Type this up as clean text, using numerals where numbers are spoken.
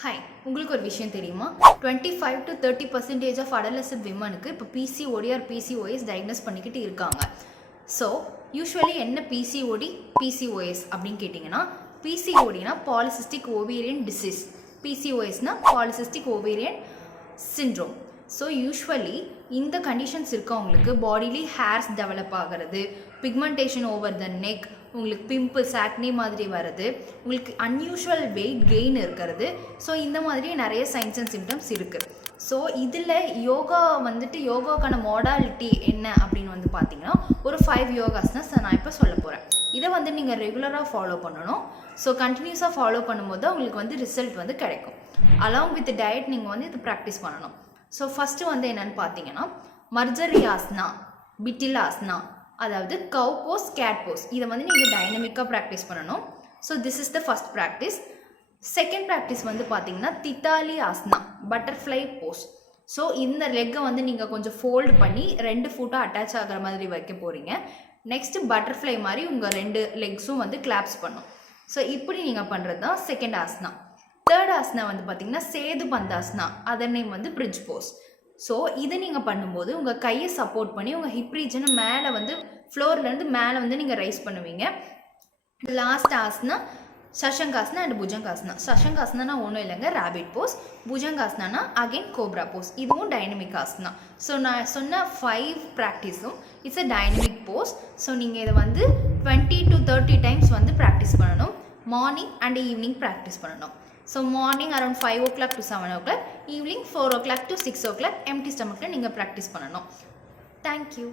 Hi, உங்களுக்கு ஒரு விஷயம் தெரியுமா? 25 to 30% ஆஃப் அடலசன்ட் விமனுக்கு இப்போ பிசிஓடி ஆர் பிசிஓஎஸ் டயக்னோஸ் பண்ணிக்கிட்டு இருக்காங்க. ஸோ யூஸ்வலி என்ன பிசிஓடி பிசிஓஎஸ் அப்படின்னு கேட்டிங்கன்னா, பிசிஓடினா பாலிசிஸ்டிக் ஓவேரியன் டிசீஸ், பிசிஓஎஸ்னா polycystic ovarian syndrome. So usually இந்த கண்டிஷன்ஸ் இருக்கவங்களுக்கு பாடியிலே ஹேர்ஸ் டெவலப் ஆகிறது, பிக்மெண்டேஷன் ஓவர் த நெக், உங்களுக்கு பிம்பிள்ஸ் ஆக்னி மாதிரி வருது, உங்களுக்கு அன்யூஷுவல் வெயிட் கெயின் இருக்கிறது. ஸோ இந்த மாதிரி நிறைய சைன்ஸ் அண்ட் சிம்டம்ஸ் இருக்குது. ஸோ இதில் யோகாக்கான மாடாலிட்டி என்ன அப்படின்னு பார்த்தீங்கன்னா, ஒரு 5 யோகாஸ்னஸ் நான் இப்போ சொல்ல போகிறேன். இதை நீங்கள் ரெகுலராக ஃபாலோ பண்ணணும். ஸோ கண்டினியூஸாக ஃபாலோ பண்ணும்போது உங்களுக்கு ரிசல்ட் கிடைக்கும். அலாங் வித் டயட் நீங்கள் இது ப்ராக்டிஸ் பண்ணணும். ஸோ ஃபஸ்ட்டு என்னென்னு பார்த்தீங்கன்னா, மர்ஜரி ஆஸ்னா, பிட்டில் ஆஸ்னா, அதாவது கவ் போஸ், கேட் போஸ், இதை நீங்கள் டைனமிக்காக ப்ராக்டிஸ் பண்ணணும். So this is the first practice. Second practice பார்த்தீங்கன்னா தித்தாலி ஆஸ்னா, பட்டர்ஃப்ளை போஸ். ஸோ இந்த லெக்கை நீங்கள் கொஞ்சம் ஃபோல்டு பண்ணி 2 ஃபுட்டாக அட்டாச் ஆகிற மாதிரி வைக்க போகிறீங்க. நெக்ஸ்ட்டு பட்டர்ஃப்ளை மாதிரி உங்கள் 2 லெக்ஸும் கிளாப்ஸ் பண்ணும். ஸோ இப்படி நீங்கள் பண்ணுறது தான் செகண்ட் ஆஸ்னா. தேர்ட் ஆஸ்னா பார்த்தீங்கன்னா Setu Bandhasana, other name bridge pose. So இதை நீங்கள் பண்ணும்போது உங்கள் கையை சப்போர்ட் பண்ணி உங்கள் ஹிப் ரீஜனை மேலே ஃப்ளோர்லேருந்து மேலே நீங்கள் ரைஸ் பண்ணுவீங்க. Last ஆஸ்னா சஷங்காஸ்னா and புஜங்காஸ்னா. சஷங்காஸ்னா ஒன்றும் இல்லைங்க, rabbit pose. Bhujangasana again cobra pose. இதுவும் டைனமிக் ஆஸ்னா. ஸோ நான் சொன்ன 5 ப்ராக்டிஸும் it's a dynamic pose. So நீங்கள் இதை 20 to 30 டைம்ஸ் ப்ராக்டிஸ் பண்ணணும். மார்னிங் அண்ட் ஈவினிங் ப்ராக்டிஸ் பண்ணணும். So morning around 5 o'clock to 7 o'clock, evening 4 o'clock to 6 o'clock empty stomach நீங்கள் practice பண்ணணும். Thank you.